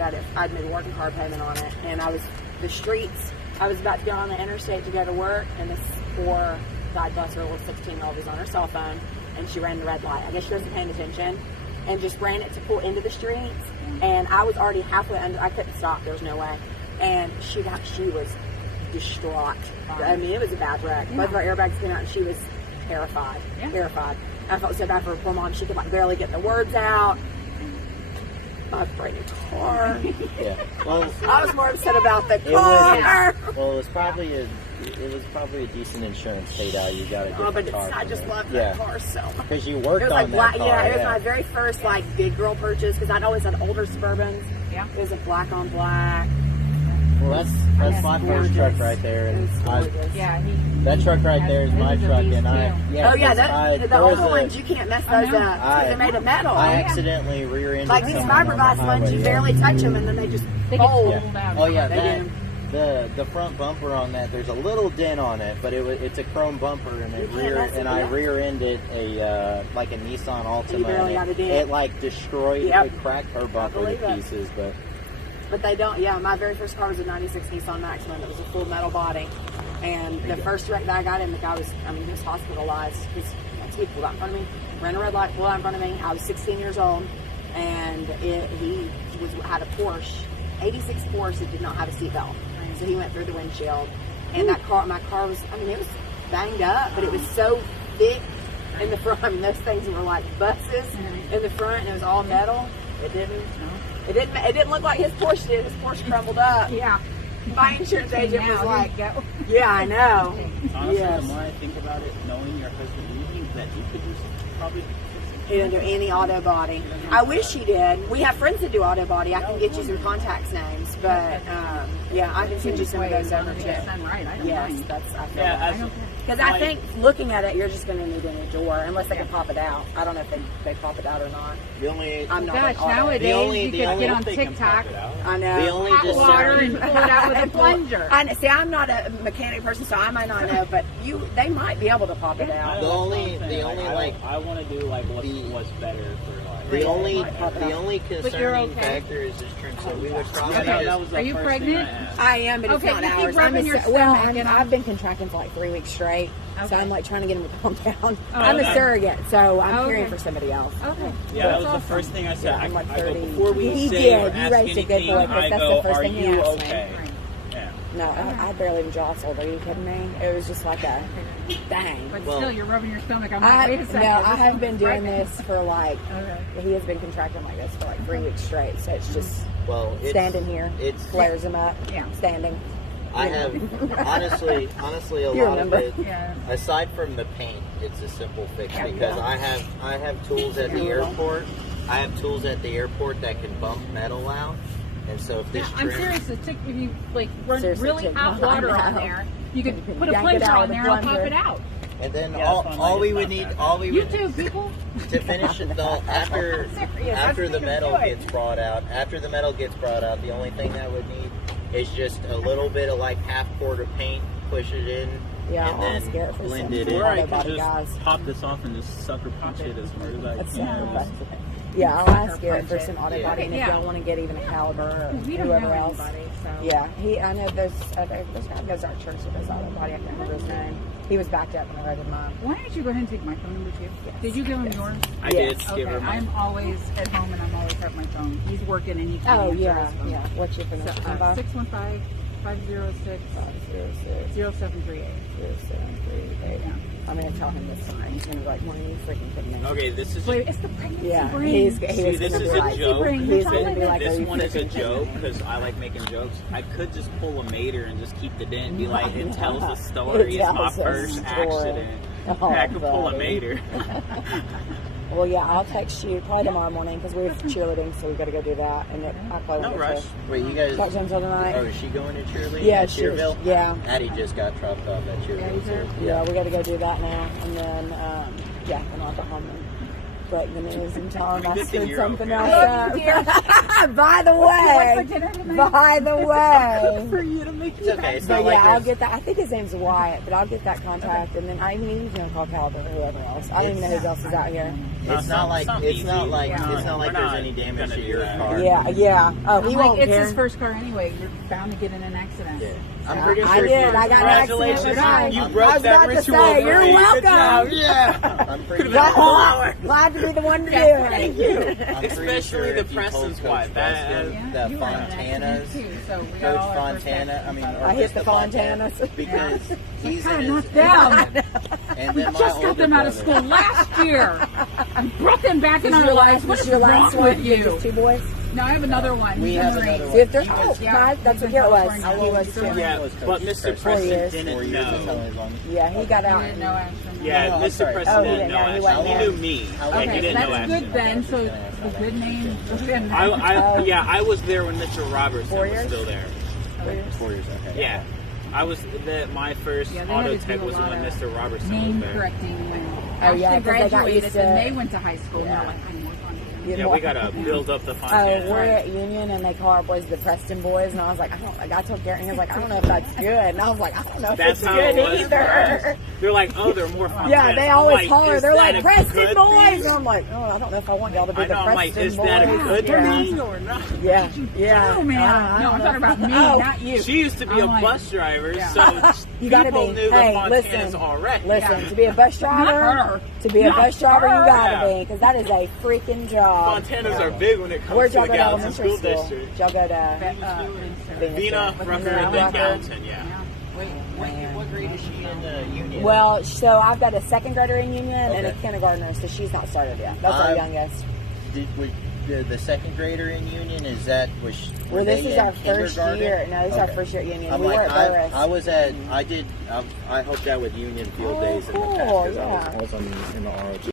I'd made a working car payment on it, and I was about to get on the interstate to go to work, and this poor, God bless her, little 16-year-old was on her cell phone, and she ran the red light. I guess she wasn't paying attention, and just ran it to pull into the streets, and I was already halfway under. I couldn't stop. There was no way, and she was distraught. I mean, it was a bad wreck. Both of our airbags came out, and she was terrified. I felt so bad for her poor mom. She could like barely get the words out. A brand new car. Well, I was more upset about the car. It was probably a decent insurance paid out. You got a different car. I just love that car so much. Because you worked on that car. Yeah, it was my very first like big girl purchase because I'd always had older Suburbans. Yeah. It was a black on black. Well, that's my first truck right there. And that truck right there is my truck, and the older ones you can't mess those up because they're made of metal. I accidentally rear-ended like these fiberglass ones. You barely touch them, and then they just fold. Oh yeah, the front bumper on that. There's a little dent on it, but it's a chrome bumper, and I rear-ended a like a Nissan Altima. And it like destroyed, it cracked her bumper to pieces, But they don't. Yeah, my very first car was a '96 Nissan Maxima. It was a full metal body, and the first wreck that I got in, the guy was, he was hospitalized. He pulled out in front of me, ran a red light, pulled out in front of me. I was 16 years old, and he had a Porsche, '86 Porsche that did not have a seatbelt, so he went through the windshield. And my car was, it was banged up, but it was so thick in the front. Those things were like buses in the front, and it was all metal. It didn't look like his Porsche did. His Porsche crumbled up. Yeah. My insurance agent was like, yeah, I know. Honestly, the more I think about it, knowing your husband, you think that he could do something probably. He didn't do any auto body. I wish he did. We have friends that do auto body. I can get you some contacts names, but I can send you some of those over too. Yes, because I think looking at it, you're just going to need a new door unless they can pop it out. I don't know if they pop it out or not. I'm not. Gosh, nowadays you could get on TikTok. I know. Hot water and pull it out with a plunger. See, I'm not a mechanic person, so I might not know, but they might be able to pop it out. The only I want to do like what's better for like. The only concerning factor is this trim. So we would probably. Are you pregnant? I am, but it's not ours. I've been contracting for like 3 weeks straight, so I'm like trying to get him to calm down. I'm a surrogate, so I'm caring for somebody else. Okay. Yeah, that was the first thing I said. I'm like 30. I go, before we He say did. or You ask raised a good anything, boy, because I that's go, the first are thing he you asked me. okay? No, I barely even jostled. Are you kidding me? It was just like a bang. But still, you're rubbing your stomach. I'm like, wait a second. No, I have been doing this for like, he has been contracting like this for like 3 weeks straight. So it's just standing here. It flares him up. Yeah. Standing. I have, honestly, a lot of it, aside from the paint, it's a simple fix because I have tools at the airport. I have tools at the airport that can bump metal out. And so if this I'm serious, if you like run really hot water on there, you could put a plunger on there and pop it out. And then all we would need YouTube people to finish it though after the metal gets brought out. After the metal gets brought out, the only thing that would need is just a little bit of like half quart of paint, push it in, and then blend it in. Or I could just pop this off and just sucker punch it as hard as I can. Yeah, I'll ask Garrett for some auto body, and if y'all want to get even a Caliber or whoever else. Yeah, I know there's guy goes to our church that does auto body. I can't remember his name. He was backed up when I rode with mine. Why don't you go ahead and take my phone number too? Yes. Did you go in yours? I did. Okay, I'm always at home and I'm always have my phone. He's working and he can't answer his phone. Yeah. What's your phone number? 615-506-0738. 0738. Yeah. I'm going to tell him this time. He's going to be like, "Why are you freaking kidding me?" Okay, this is. Wait, it's the pregnancy brain. This is a joke. He's going to be like, this one is a joke because I like making jokes. I could just pull a mater and just keep the dent and be like, it tells a story. It's my first accident. I could pull a mater. Well, yeah, I'll text you probably tomorrow morning because we're cheerleading, so we've got to go do that. And I probably no rush. Wait, you guys? Talk to him tonight. Oh, is she going to cheerleading? Yeah, at Cheerville? Yeah. Addie just got dropped off at Cheerville too. Yeah, we got to go do that now, and then then I'll go home and break the news and tell him I screwed something else up. By the way. For you to make It's okay. It's But not yeah, like I'll there's- get that. I think his name's Wyatt, but I'll get that contact, and then I mean he's gonna call Calvin or whoever else. I don't even know who else is out here. It's not like there's any damage to your car. Yeah. Oh, he won't it's care. his first car anyway. You're bound to get in an accident. Yeah. I'm pretty sure. I did. I got an accident Congratulations, today. you I broke was that about to ritual. say, you're Good welcome. job. Yeah. I'm pretty Glad to be the one to do it. Thank you. I'm pretty Especially sure the if you told Preston's Coach wife. Preston, Yeah, the you were in an Fontanas, accident too, so we got Coach all our first Fontana. I mean, accidents. or I hit just the Fontanas. because he's God, in not his. them. And We then my just got older them out of brother. school last year. And brought them back in Was our your lives. last, What was is your wrong last with one? you? Just two boys? No, I have another one. We He's have in the another Marines. one. Fifth or He oh, was- God, that's what he's it in was. California. He was too. Yeah, was Coach but Mr. Preston. 4 years. Preston 4 didn't years know. until his long. Yeah, he got You out. didn't know Ashton. Yeah, No, I'm Mr. sorry. Preston Oh, he didn't didn't know know. He Ashton. wasn't He there. knew me. How Like, long he Okay, didn't know that's Ashton. good then. So the good name. I was there when Mr. Robertson 4 was years? still there. 4 years. Okay. Yeah. I was my first Yeah, they had auto to tech do a was lot when of Mr. Robertson was Name there. correcting when Oh, yeah, Ashton 'cause they got graduated, used to- then they went to high school. Yeah. Now, like, I'm more fun. Yeah, we gotta build up the Oh, Fontana. we're at Union and they call our boys the Preston boys, and I was like, I told Garrett, and he was like, I don't know if that's good, and I was like, I don't know if That's it's how good it was for us. either. They're like, oh, they're more Fontana. Yeah, they I'm always like, holler. is They're that like a Preston good boys, thing? and I'm like, oh, I don't know if I want y'all to be I the know, I'm like, Preston is boys. that a good yeah. thing or not? Yeah, yeah. Oh man, I no, I'm don't talking about me, Oh, not you. She used to be I'm a like- bus driver, Yeah. so You gotta people be. knew Hey, the Fontanas listen. already. Listen, Yeah. to be a bus Not driver, her. to be a Not bus driver, you her. gotta be, because that is a freaking job. Fontanas are big when it comes Where'd to y'all the go to Gallatin elementary School school? District. Did y'all go to Windsor. Vina, With Rucker, Vina, and then Rucker. Gallatin, yeah. What grade is she in Union? Well, so I've got a second grader in Union and a Okay. kindergartner, so she's not started yet. That's our youngest. The second grader in Union, is that Well, this is our first year. No, this is our Okay. first year at Union. I'm We like, were at Burris. I helped out with Union field Oh, days in the past cool, because yeah. I was in the ROT.